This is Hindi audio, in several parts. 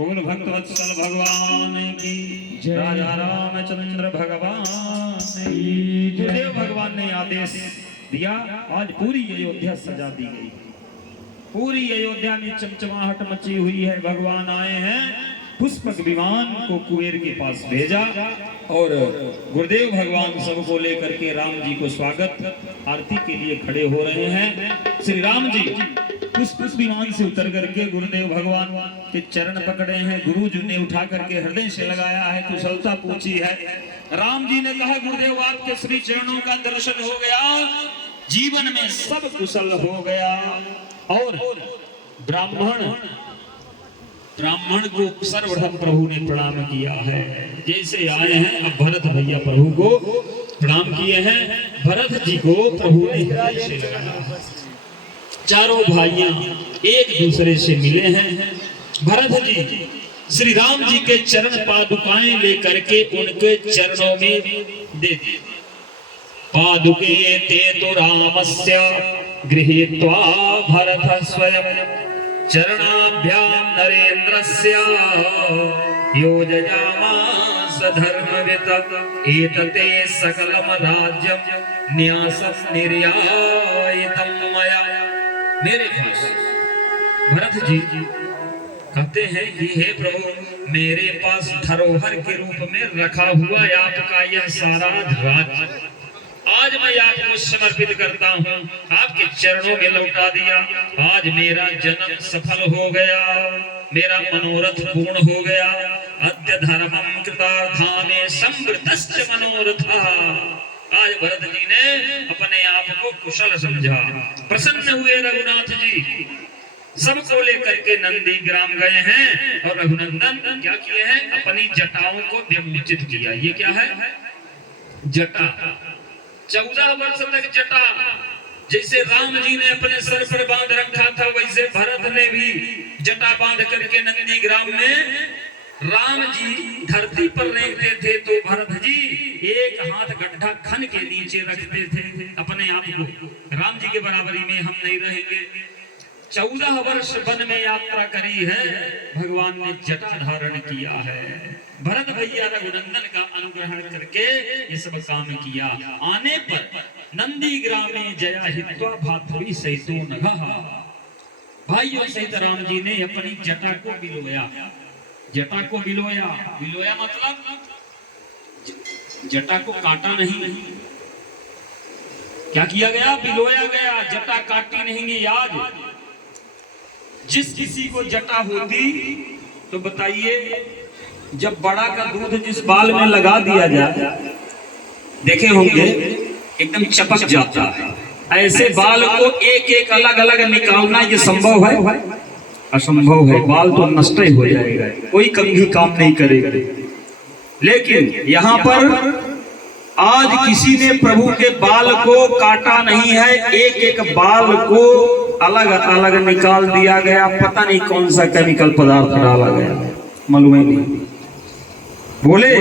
कुल भक्तवत्सल भगवान की जय। राजा रामचंद्र भगवान की गुरुदेव भगवान ने आदेश दिया, आज पूरी अयोध्या सजा दी गई। पूरी अयोध्या में चमचमाहट मची हुई है। भगवान आए हैं, पुष्पक विमान को कुबेर के पास भेजा और गुरुदेव भगवान सबको लेकर के राम जी को स्वागत आरती के लिए खड़े हो रहे हैं। श्री राम जी पुष्प विमान से उतर करके गुरुदेव भगवान के चरण पकड़े हैं। गुरु जी ने उठा करके हृदय से लगाया है, कुशलता पूछी है। राम जी ने कहा, गुरुदेव आपके श्री चरणों का दर्शन हो गया, जीवन में सब कुशल हो गया। और ब्राह्मण को सर्वप्रथम प्रभु ने प्रणाम किया है। जैसे आए हैं, अब भरत भैया प्रभु को प्रणाम किए हैं। भरत जी को प्रभु ने हृदय से लगाया। चारों भाइयां एक दूसरे से मिले हैं। भरत जी श्री राम जी के चरण पादुकाएं लेकर के उनके चरणों में दे दी। पादुके ते तो रामस्य गृहीत्वा भरत स्वयं चरणाभ्याम नरेंद्रस्य योजयामास धर्मवित् एतते सकलम राज्यं न्यासं निर्यायितं मया। मेरे पास भरत जी कहते हैं कि हे प्रभु, मेरे पास धरोहर के रूप में रखा हुआ आपका यह सारा राज्य आज मैं आपको समर्पित करता हूँ, आपके चरणों में लौटा दिया। आज मेरा जन्म सफल हो गया, मेरा मनोरथ पूर्ण हो गया। अद्य धर्मं कृतार्थामे संवृतश्च मनोरथः। आज भरत जी ने अपने आप को कुशल समझा, प्रसन्न हुए। रघुनाथ जी सबको लेकर के नंदी ग्राम गए हैं और रघुनंदन क्या किए हैं, अपनी जटाओं को व्यंजित किया। ये क्या है? जटा। 14 वर्ष तक जटा जैसे राम जी ने अपने सर पर बांध रखा था, वैसे भरत ने भी जटा बांध करके नंदी ग्राम में राम जी धरती पर रहते थे, तो भरत जी एक हाथ गड्ढा खन के नीचे रखते थे अपने आप को। राम जी के बराबरी में हम नहीं रहेंगे। 14 वर्ष वन में यात्रा करी है, भगवान ने जटा धारण किया है। भरत भैया रघुनंदन का अनुग्रहण करके ये सब काम किया। आने पर नंदी ग्रामे जया हित्वा भातृ सहितो नघः, भाइयों सहित राम जी ने अपनी जटा को बिलोया। जटा को बिलोया, बिलोया मतलब जटा को काटा नहीं। क्या किया गया? बिलोया गया, जटा काटी नहीं गई। आज जिस किसी को जटा होती तो बताइए, जब बड़ा का दूध जिस बाल में लगा दिया जाए, देखे होंगे एकदम चपक जाता है। ऐसे बाल को एक एक अलग अलग निकालना ये संभव है? असंभव है। बाल तो नष्ट ही हो जाएगा, कोई कंघी काम नहीं करेगा। लेकिन यहाँ पर आज किसी ने प्रभु के बाल को काटा नहीं है, एक एक बाल को अलग अलग निकाल दिया गया। पता नहीं कौन सा केमिकल पदार्थ डाला गया, मालूम नहीं। बोले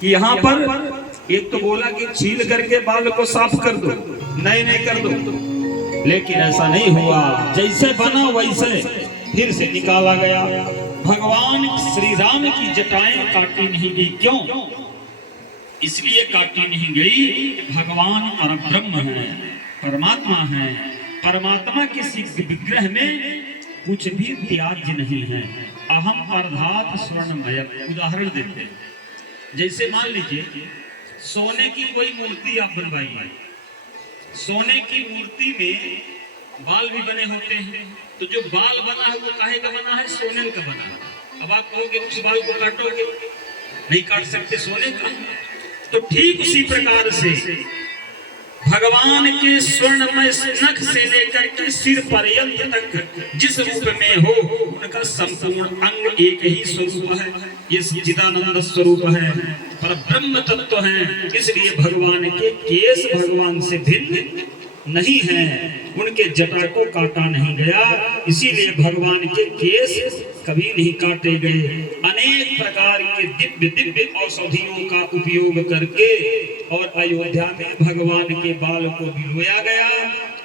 कि यहाँ पर एक तो बोला कि छील करके बाल को साफ कर दो, नहीं कर दो, लेकिन ऐसा नहीं हुआ। जैसे बना वैसे फिर से निकाला गया। भगवान श्री राम की जटाएं काटी नहीं गई। क्यों? इसलिए काटी नहीं गई, भगवान परब्रह्म है, परमात्मा है। परमात्मा के विग्रह में कुछ भी त्याज्य नहीं है। अहम अर्धात स्वर्णमय। उदाहरण देते हैं, जैसे मान लीजिए सोने की कोई मूर्ति आप बनवाई है, सोने की मूर्ति में बाल भी बने होते हैं, तो जो बाल बना है वो काहे का बना है? सोने का बना है। अब आप कहोगे उस बाल को काटोगे, नहीं काट सकते, सोने का। तो ठीक उसी प्रकार से भगवान के स्वर्णमय नख से लेकर के सिर पर्यंत तक जिस रूप में हो, उनका संपूर्ण अंग एक ही स्वरूप है। ये सच्चिदानंद स्वरूप है, पर ब्रह्म तत्व है। इसलिए भगवान के केस भगवान से भिन्न नहीं है, उनके जटा को काटा नहीं गया। इसीलिए भगवान के केस कभी नहीं काटे गए। अनेक प्रकार के दिव्य दिव्य औषधियों का उपयोग करके और अयोध्या में भगवान के बाल को बिलोया गया,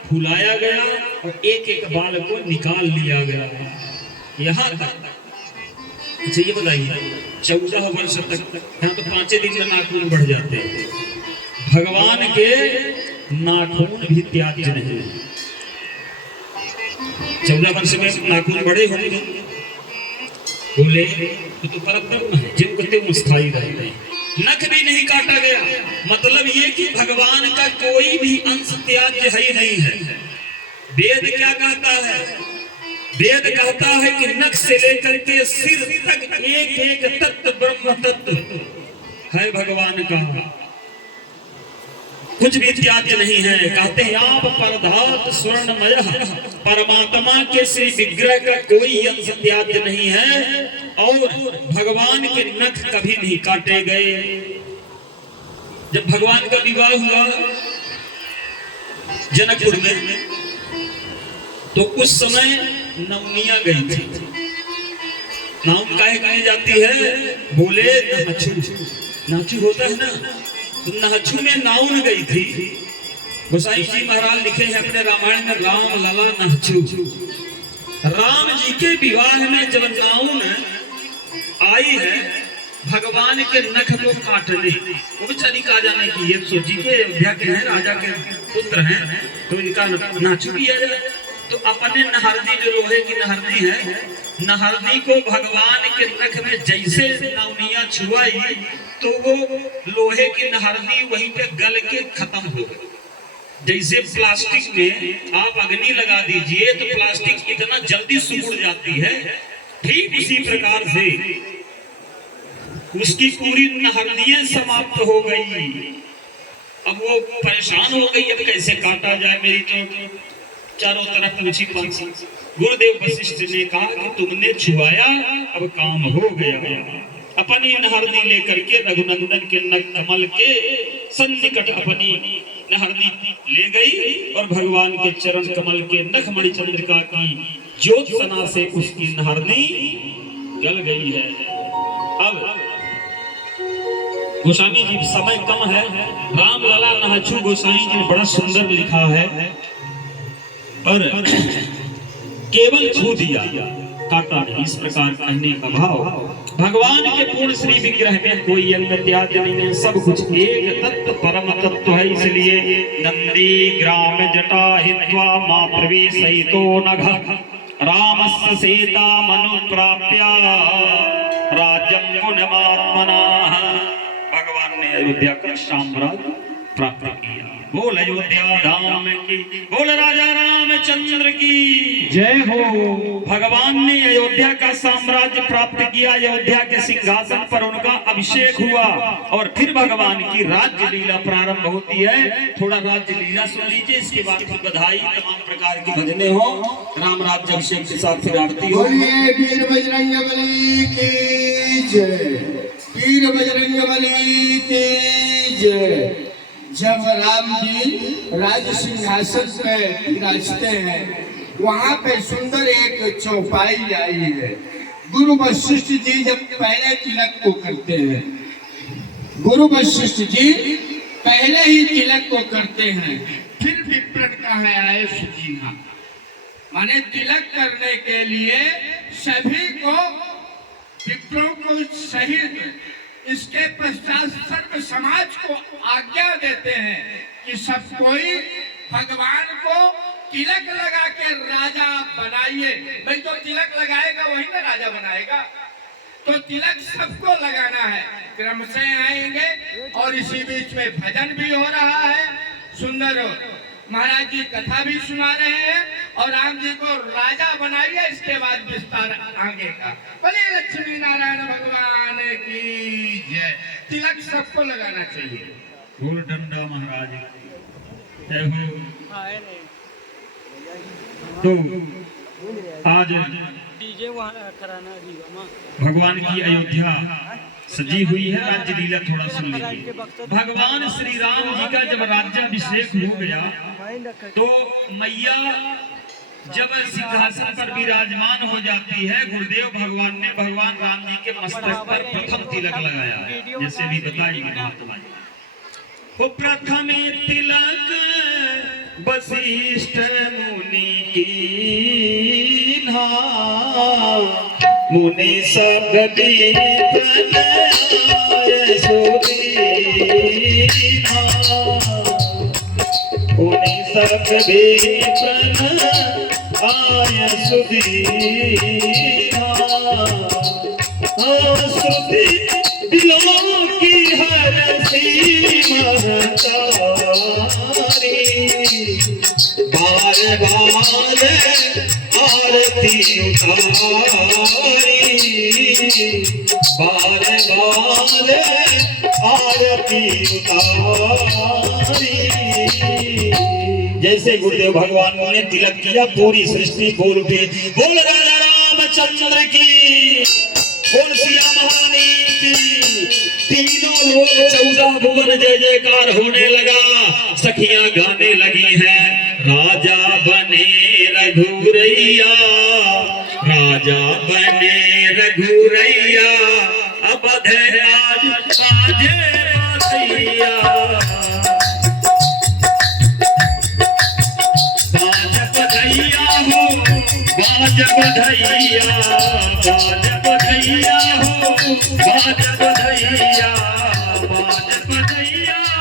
फुलाया गया और एक एक बाल को निकाल लिया गया। यहाँ तक अच्छा ये बताइए, 14 वर्ष तक यहाँ तो 5 दिन में नाखून बढ़ जाते हैं। भगवान के नाखून भी त्याज्य नहीं। 14 वर्ष में नाखून बड़े होंगे, बोले तो परब्रह्म है, जिनको ते स्थायी रहते हैं। नख भी नहीं काटा गया, मतलब ये कि भगवान का कोई भी अंश त्याज्य है ही नहीं है। वेद क्या कहता है? वेद कहता है कि नख से लेकर के सिर तक एक एक तत्व ब्रह्म तत्व है भगवान का, कुछ भी त्याज्य नहीं है। कहते हैं आप परधात स्वर्णमय, परमात्मा के श्री विग्रह का कोई अंश त्याज्य नहीं है और भगवान के नख कभी नहीं काटे गए। जब भगवान का विवाह हुआ जनकपुर में, तो उस समय नवनिया गई थी। नाम काहे कही जाती है? बोले नाचू होता है ना, तो नाचू में नाउन गई थी। गोसाई जी महाराज लिखे हैं अपने रामायण में, राम लला नाचू। राम जी के विवाह में जब नाउन आई है भगवान के नख को काटने, वो बेचारी कहा जाने की ये सोची के अयोध्या के हैं, राजा के पुत्र हैं, तो इनका नाचू किया जाए। तो अपने नहरदी, जो लोहे की नहरदी है, नहरदी को भगवान के नख में जैसे नवनिया छुआई तो वो लोहे की नहरदी वहीं पे गल के खत्म हो गई। जैसे प्लास्टिक में आप अग्नि लगा दीजिए तो प्लास्टिक इतना जल्दी सिकुड़ जाती है, ठीक उसी प्रकार से उसकी पूरी नहरदियां समाप्त हो गई। अब वो परेशान हो गई, अब कैसे काटा जाए, मेरी तो चारों तरफ पूछी पंछी। गुरुदेव वशिष्ठ ने कहा कि तुमने छुआया, अब काम हो गया। अपनी नहरदी लेकर के रघुनंदन के नख कमल के सन्निकट अपनी नहरनी ले गई और भगवान के चरण कमल के नखमणि चंद्रिका की ज्योत्सना से उसकी नहरनी जल गई है। अब गोस्वामी जी समय कम है, राम लला नहचू गोसाई जी ने बड़ा सुंदर लिखा है, पर केवल छू दिया काटा नहीं, इस प्रकार कहने का भाव। भगवान के पूर्ण श्री विग्रह में कोई अंग त्याग नहीं है, सब कुछ एक तत्व परम तत्व है। इसलिए नंदी ग्राम जटा हित्वा मां प्रवेशयितो नघ रामस्य सीता मनु प्राप्या राज्यं गुणमात्मना। भगवान ने अयोध्या का साम्राज्य प्राप्त किया। बोल अयोध्या धाम की, बोल राजा रामचंद्र की जय हो। भगवान ने अयोध्या का साम्राज्य प्राप्त किया, अयोध्या के सिंहासन पर उनका अभिषेक हुआ और फिर भगवान की राज्य लीला प्रारंभ होती है। थोड़ा राज्य लीला सुन लीजिए, इसके बाद फिर बधाई तमाम प्रकार की भजने हो, राम राज्य अभिषेक के साथ फिर आरती हो। बोलिए वीर बजरंगबली की जय, वीर बजरंगबली की जय। जब राम जी राज सिंहासन पे विराजते हैं, वहाँ पे सुंदर एक चौपाई आई है। गुरु वशिष्ठ जी जब पहले तिलक को करते हैं, गुरु वशिष्ठ जी पहले ही तिलक को करते हैं, फिर विप्रण का है आए सुजीना, माने तिलक करने के लिए सभी को विप्रों को सहित इसके पश्चात सर्व समाज को आज्ञा देते हैं कि सब कोई भगवान को तिलक लगा के राजा बनाइए। भाई जो तिलक लगाएगा वही ना राजा बनाएगा, तो तिलक सबको लगाना है। क्रम से आएंगे और इसी बीच में भजन भी हो रहा है, सुंदर महाराज जी कथा भी सुना रहे हैं और राम जी को राजा बनाइए। इसके बाद विस्तार आगे का। बोले लक्ष्मी नारायण भगवान की जय। तिलक सबको लगाना चाहिए। बोल डंडा महाराज जय हो। तो आज भगवान की अयोध्या सजी हुई है, राज्य लीला थोड़ा सुन लीजिए। भगवान श्री राम जी का जब राज्याभिषेक हो गया तो मैया जब सिंहासन पर विराजमान हो जाती है, गुरुदेव भगवान ने भगवान राम जी के मस्तक पर प्रथम तिलक लगाया, जैसे भी बताई महात्मा जी। वो प्रथम तिलक वशिष्ठ मुनि की मुनि सब मुनि सब आय सुदीना श्रुति दिलों की हर सीमा बार बार आरती उतारी, बार बार आरती उतारी। जैसे गुरुदेव भगवान ने तिलक किया, पूरी सृष्टि बोल उठी, बोल राजा रामचंद्र की, बोल सिया महारानी की। तीनों लोग 14 भुवन जय जयकार होने लगा, सखियां गाने लगी हैं, राजा बने रघुरैया, राजा बने रघुरैया, अवध राज बाजे बधैया, बाज बधैया हो, बाज बधैया, बाज बधैया हो, बाज बधैया, बाज बधैया हो,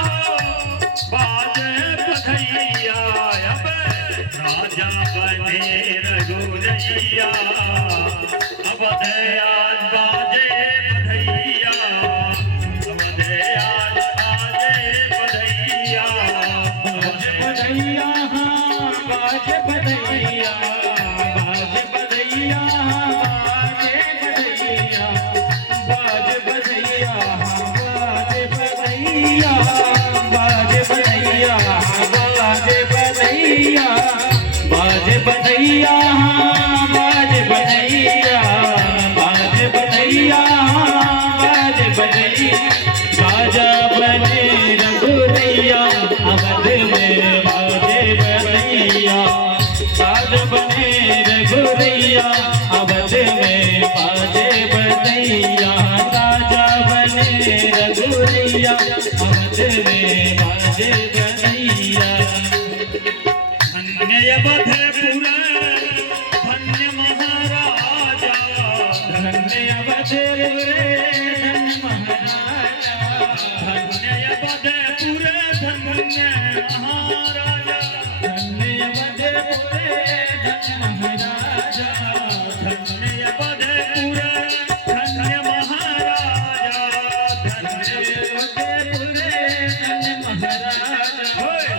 बाज बधैया, अब राजा बने रघुरैया, अवध आज बाजे बधैया, अवध आज बाजे बधैया, बाज बधैया, बाज बधैया, बाज बधैया, बाज बधैया, बाज बधैया, बाज बधैया, बाज बधैया, बाज बधैया, बाज बधैया, बाज बधैया, बाजा बने रघुरैया, अवध रघुरैया अवध में बाजे बधैया राजा बने रघुरैया अवध में बाजे बधैया धन्य अवधपुर धन्य महाराजा धन्य अवधपुर धन्य महाराजा धन्य अवधपुर धन्य महाराजा धन्य अवधपुर धन्य महाराजा धन्य अवधपुर धन्य महाराजा धन्य अवधपुर धन्य महाराजा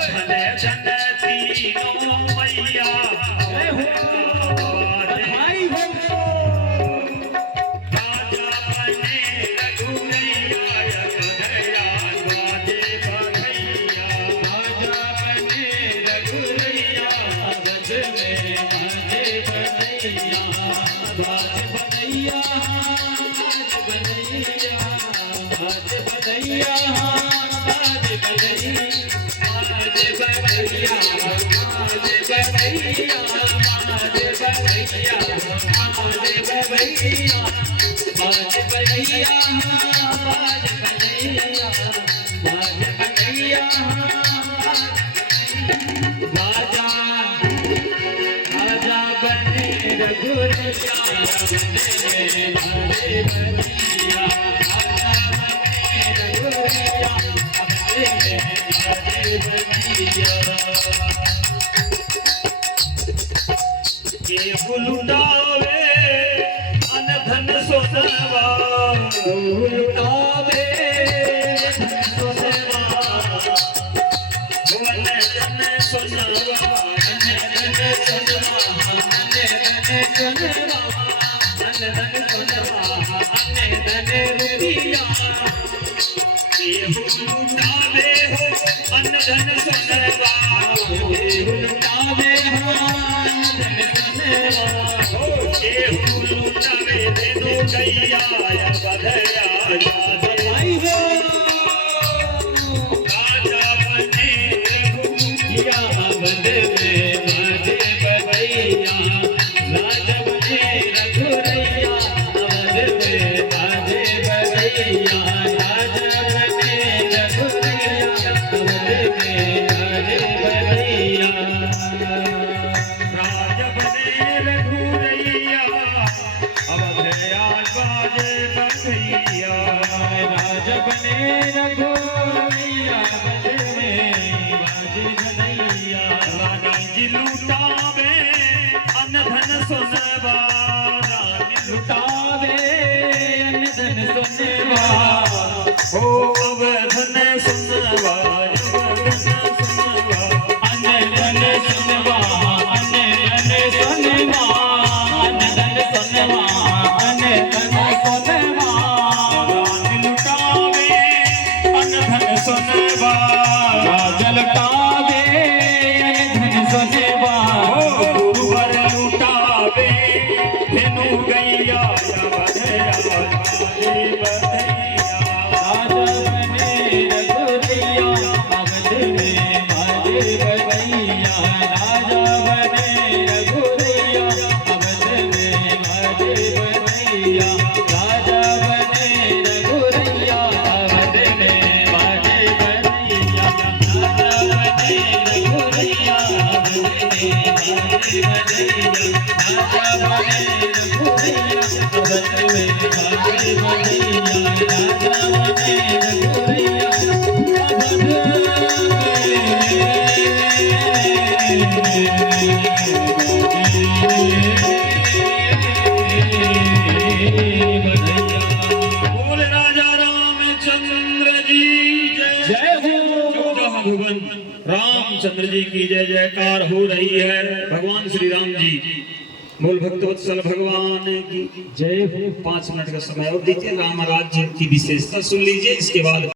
धन्य धन्य तीनों मैया भाई हो राजा बने रघुरैया अयोध्या बाजे बधैया राजा बने रघुरैया अवध में बाजे बधैया बाज बधैया बाज बधैया बाज बधैया बाज बधैया बाज बधैया बाज बधैया बाज बधैया बाज बधैया बाज बधैया बाज बधैया बाज बधैया राजा राजा बने रघुरैया बने बाजे बधैया राजा बने रघुरैया बने बाजे बधैया के बुलुटावे अन धन सोनवा उलटावे सोनवा भुवन जन सोनवा धन धन सोनवा धन सोनवा धन धन सोनवा धन धन रुपिया के बुलुटावे हो अन धन सोनवा उलटावे हान धन सोनवा के बुलुटावे देनो गैया बधैया भाई हो राजा बने या अवध में बाजे बधैया राजा बने रघुरैया अवध में बाजे बधैया राजा बने रघुरैया अवध में बाजे बधैया राज बने रघुरैया अवधया बाजे बधैया राजा बने रघुरैया अवध में बाजे बधैया रानी जी लुटावे अन धन सोनवा रानी लुटावे अन धन सोनवा हो अवधन सोनवा अवधन सोनवा अन धन सोनवा अन धन सोनवा अन धन सोनवा अन धन सोनवा रानी लुटावे अन धन सोनवा राजा लुटावे अन धन सोनवा हो गुरुवर लुटावे धेनु गैया बधैया बाजे बधैया राजा बने रघुरैया अवध में बाजे बधैया राजा बने रघुरैया अवध में बाजे बधैया राजा बने रघुरैया अवध में बाजे बधैया राजा बने रघुरैया अवध में बाजे बधैया राजा बने रघुरैया अवध में बाजे बधैया राजा बने रघुरैया बोल राजा रामचंद्र जी जय जय हो चौदह भुवन रामचंद्र जी की जय जयकार हो रही है। भगवान श्री राम जी बोल भक्तवत्सल भगवान की जय हो 5 मिनट का समय और दीजिए। राम राज्य की विशेषता सुन लीजिए, इसके बाद